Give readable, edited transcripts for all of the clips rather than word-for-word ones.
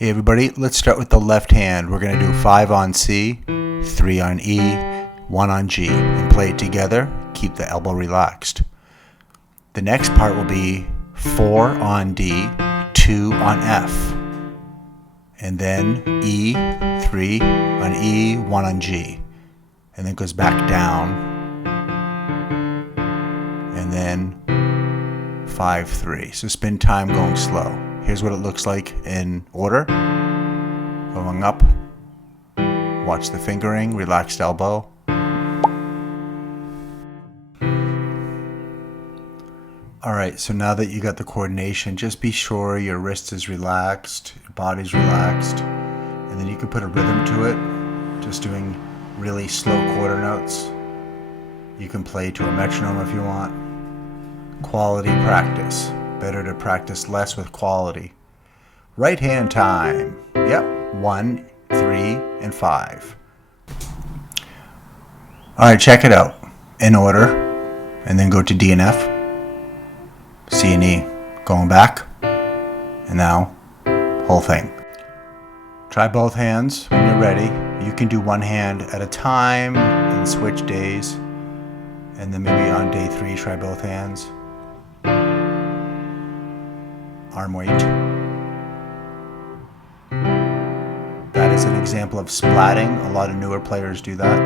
Hey everybody, let's start with the left hand. We're going to do 5 on C, 3 on E, 1 on G, and play it together. Keep the elbow relaxed. The next part will be 4 on D, 2 on F, and then E, 3 on E, 1 on G, and then it goes back down, and then 5, 3. So spend time going slow. Here's what it looks like in order. Going up, watch the fingering, relaxed elbow. Alright, so now that you got the coordination, just be sure your wrist is relaxed, your body's relaxed, and then you can put a rhythm to it, just doing really slow quarter notes. You can play to a metronome if you want. Quality practice. Better to practice less with quality. Right hand time. Yep, 1, 3, and 5. Alright, check it out. In order, and then go to D and F, C and E. Going back, and now, whole thing. Try both hands when you're ready. You can do one hand at a time and switch days. And then maybe on day 3, try both hands. Arm weight. That is an example of splatting. A lot of newer players do that.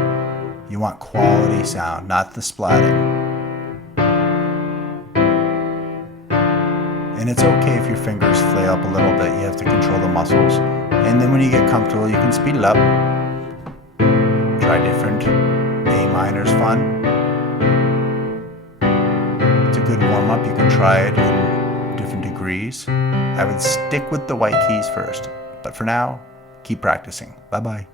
You want quality sound, not the splatting. And it's okay if your fingers flail up a little bit. You have to control the muscles. And then when you get comfortable, you can speed it up. Try different. A minor's fun. It's a good warm-up. You can try it in different degrees. I would stick with the white keys first. But for now, keep practicing. Bye-bye.